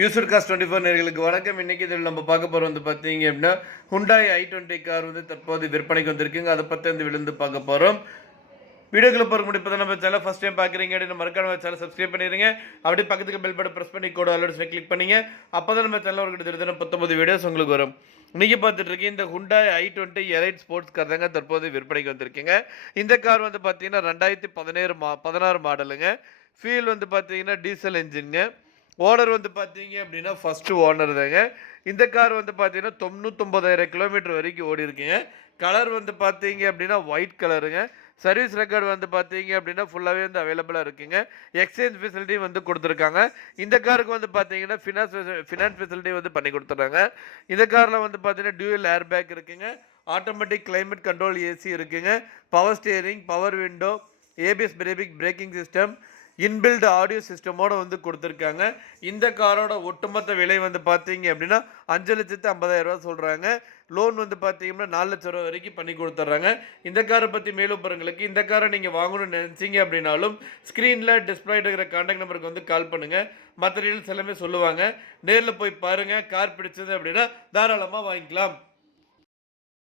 User cost twenty four நேர்களுக்கு வணக்கம். இன்னைக்கு இதில் நம்ம பார்க்க போகிறோம் வந்து பார்த்தீங்க அப்படின்னா ஹுண்டாய் ஐ டுவெண்ட்டி கார் வந்து தற்போது விற்பனைக்கு வந்திருக்குங்க. அதை பற்றி வந்து விழுந்து பார்க்க போகிறோம் வீடியோக்குள்ள போகிற முடியும் இப்போ நம்ம சேனல் ஃபஸ்ட் டைம் பார்க்குறீங்க அப்படின்னு மறக்காம சேனல் சப்ஸ்கிரைப் பண்ணிடுங்க. அப்படியே பக்கத்துக்கு பெல் பட்டன் ப்ரெஸ் பண்ணி கூட அலர்ட்ஸ் கிளிக் பண்ணிங்க. அப்போ தான் நம்ம சேனல் ஒரு கிட்ட பத்தொம்பது வீடியோஸ் உங்களுக்கு வரும். நீங்கள் பார்த்துட்ருக்கீங்க இந்த Hyundai i twenty elite sports car தாங்க தற்போது விற்பனைக்கு வந்திருக்கீங்க. இந்த கார் வந்து பார்த்தீங்கன்னா ரெண்டாயிரத்தி பதினேழு மா பதினாறு மாடலுங்க ஃபீல் வந்து பார்த்தீங்கன்னா டீசல் என்ஜின்ங்க ஓனர் வந்து பார்த்தீங்க அப்படின்னா ஃபஸ்ட்டு ஓனர் தாங்க. இந்த கார் வந்து பார்த்தீங்கன்னா தொண்ணூத்தொம்பதாயிரம் கிலோமீட்டர் வரைக்கும் ஓடி இருக்குங்க. கலர் வந்து பார்த்தீங்க அப்படின்னா ஒயிட் கலருங்க சர்வீஸ் ரெக்கார்டு வந்து பார்த்தீங்க அப்படின்னா ஃபுல்லாகவே வந்து அவைலபிளாக இருக்குங்க. எக்ஸ்சேஞ்ச் ஃபெசிலிட்டி வந்து கொடுத்துருக்காங்க. இந்த காருக்கு வந்து பார்த்தீங்கன்னா ஃபினான்ஸ் ஃபினான்ஸ் ஃபெசிலிட்டி வந்து பண்ணி கொடுத்துட்றாங்க. இந்த காரில் வந்து பார்த்தீங்கன்னா டியூஎல் ஏர் பேக் இருக்குங்க ஆட்டோமேட்டிக் கிளைமேட் கண்ட்ரோல் ஏசி இருக்குங்க. Power steering power window ABS பிரேபிக் braking system inbuilt audio சிஸ்டமோடு வந்து கொடுத்துருக்காங்க. இந்த காரோட ஒட்டுமொத்த விலை வந்து பார்த்தீங்க அப்படின்னா அஞ்சு லட்சத்து ஐம்பதாயிரம் ரூபா சொல்கிறாங்க லோன் வந்து பார்த்தீங்கன்னா நாலு லட்ச ரூபா வரைக்கும் பண்ணி கொடுத்துட்றாங்க. இந்த காரை பற்றி மேலும் போகிறவங்களுக்கு இந்த காரை நீங்கள் வாங்கணும்னு நினச்சிங்க அப்படின்னாலும் ஸ்க்ரீனில் டிஸ்பிளே இருக்கிற காண்டாக்ட் நம்பருக்கு வந்து கால் பண்ணுங்கள் மற்ற டீல்ஸ் எல்லாமே சொல்லுவாங்க. நேரில் போய் பாருங்கள் கார் பிடிச்சது அப்படின்னா தாராளமாக வாங்கிக்கலாம்.